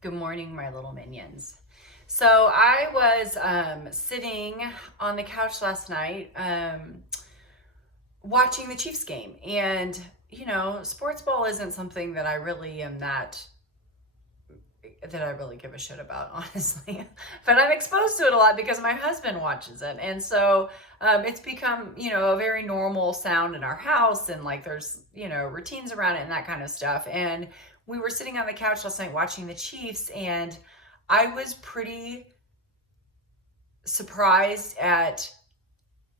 Good morning, my little minions. So I was sitting on the couch last night watching the Chiefs game. And, sports ball isn't something that I really am that I really give a shit about, honestly. But I'm exposed to it a lot because my husband watches it. And so it's become, a very normal sound in our house. And like there's, routines around it and that kind of stuff. And we were sitting on the couch last night watching the Chiefs. And I was pretty surprised at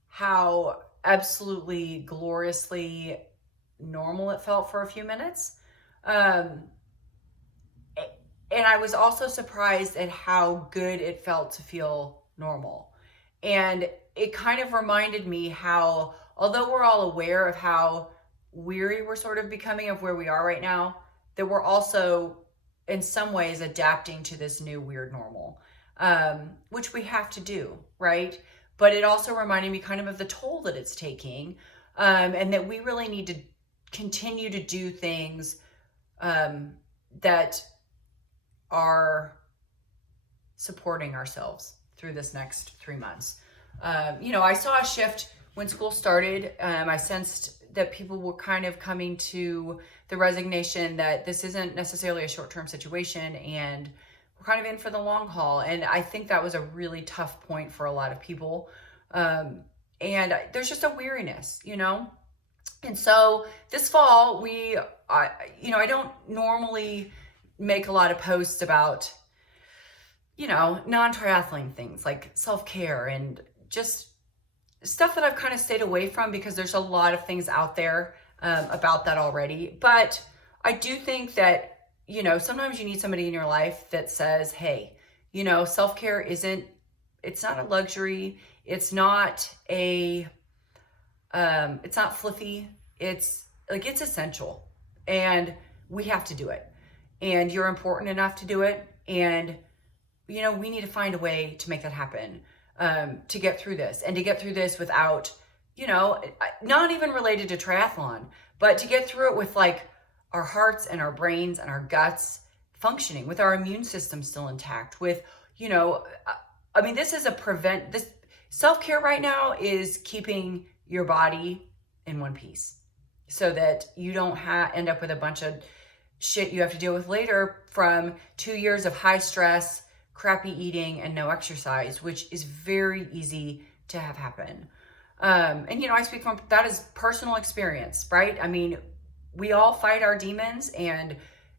how absolutely gloriously normal it felt for a few minutes. Um, and I was also surprised at how good it felt to feel normal. And it kind of reminded me how, although we're all aware of how weary we're sort of becoming of where we are right now, that we're also in some ways adapting to this new weird normal, which we have to do, right? But it also reminded me kind of the toll that it's taking, and that we really need to continue to do things that are supporting ourselves through this next 3 months. I saw a shift when school started. I sensed that people were kind of coming to the resignation that this isn't necessarily a short-term situation and we're kind of in for the long haul. And I think that was a really tough point for a lot of people. And there's just a weariness, And so this fall, I don't normally make a lot of posts about, non-triathlon things like self-care and just stuff that I've kind of stayed away from because there's a lot of things out there about that already. But I do think that, sometimes you need somebody in your life that says, hey, self-care it's not a luxury. It's not it's not fluffy. It's essential and we have to do it. And you're important enough to do it. And, we need to find a way to make that happen, to get through this and to get through this without, not even related to triathlon, but to get through it with like our hearts and our brains and our guts functioning, with our immune system still intact, with, this self-care right now is keeping your body in one piece so that you don't end up with a bunch of shit you have to deal with later from 2 years of high stress, crappy eating, and no exercise, which is very easy to have happen. I speak from that as personal experience, right? I mean, we all fight our demons, and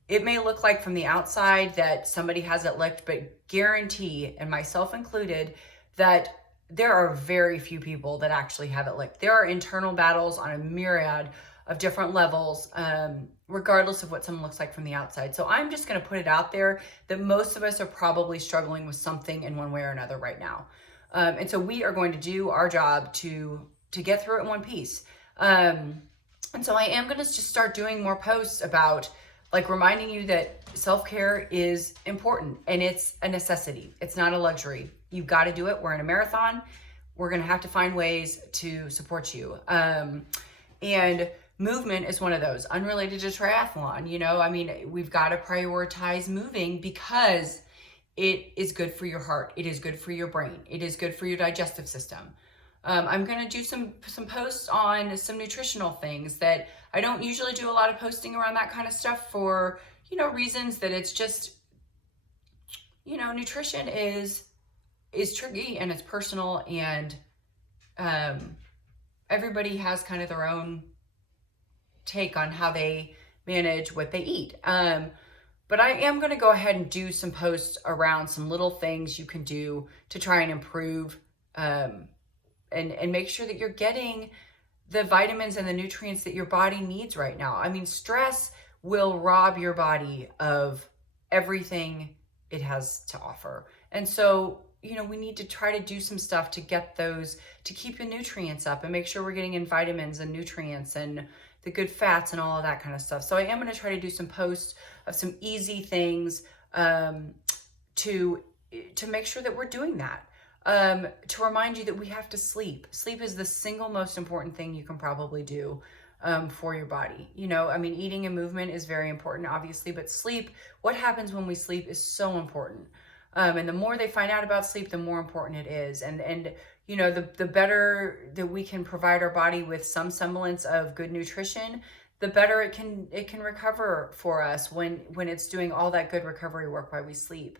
it may look like from the outside that somebody has it licked, but guarantee, and myself included, that there are very few people that actually have it licked. There are internal battles on a myriad of different levels, regardless of what someone looks like from the outside. So I'm just going to put it out there that most of us are probably struggling with something in one way or another right now. And so we are going to do our job to get through it in one piece. And so I am going to just start doing more posts about like reminding you that self-care is important and it's a necessity. It's not a luxury. You've got to do it. We're in a marathon. We're going to have to find ways to support you. And movement is one of those, unrelated to triathlon. We've got to prioritize moving because it is good for your heart. It is good for your brain. It is good for your digestive system. I'm going to do some posts on some nutritional things that I don't usually do a lot of posting around that kind of stuff for, reasons that it's just, nutrition is tricky and it's personal, and everybody has kind of their own take on how they manage what they eat. But I am going to go ahead and do some posts around some little things you can do to try and improve and make sure that you're getting the vitamins and the nutrients that your body needs right now. I mean, stress will rob your body of everything it has to offer. And so, we need to try to do some stuff to get those, to keep the nutrients up and make sure we're getting in vitamins and nutrients and the good fats and all of that kind of stuff. So I am going to try to do some posts of some easy things to make sure that we're doing that. To remind you that we have to sleep. Sleep is the single most important thing you can probably do. for your body. I mean, eating and movement is very important, obviously, but sleep, what happens when we sleep is so important. And the more they find out about sleep, the more important it is. And the better that we can provide our body with some semblance of good nutrition, the better it can recover for us when it's doing all that good recovery work while we sleep.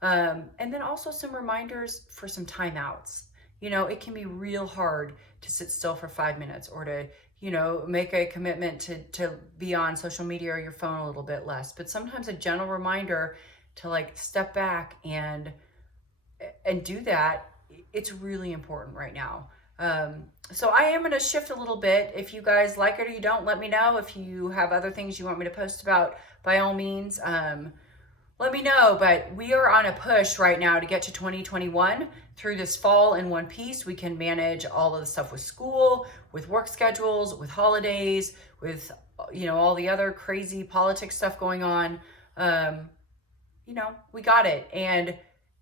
And then also some reminders for some timeouts. It can be real hard to sit still for 5 minutes, or to make a commitment to be on social media or your phone a little bit less. But sometimes a gentle reminder to like step back and do that, it's really important right now. So I am going to shift a little bit. If you guys like it or you don't, let me know. If you have other things you want me to post about, by all means, let me know. But we are on a push right now to get to 2021 through this fall in one piece. We can manage all of the stuff with school, with work schedules, with holidays, with all the other crazy politics stuff going on. We got it. And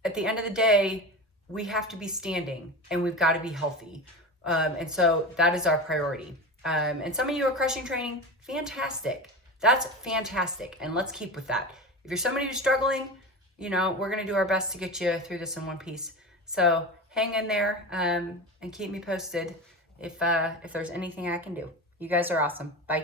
at the end of the day, we have to be standing and we've got to be healthy. And so that is our priority. And some of you are crushing training. Fantastic. That's fantastic. And let's keep with that. If you're somebody who's struggling, we're going to do our best to get you through this in one piece. So hang in there, and keep me posted if there's anything I can do. You guys are awesome. Bye.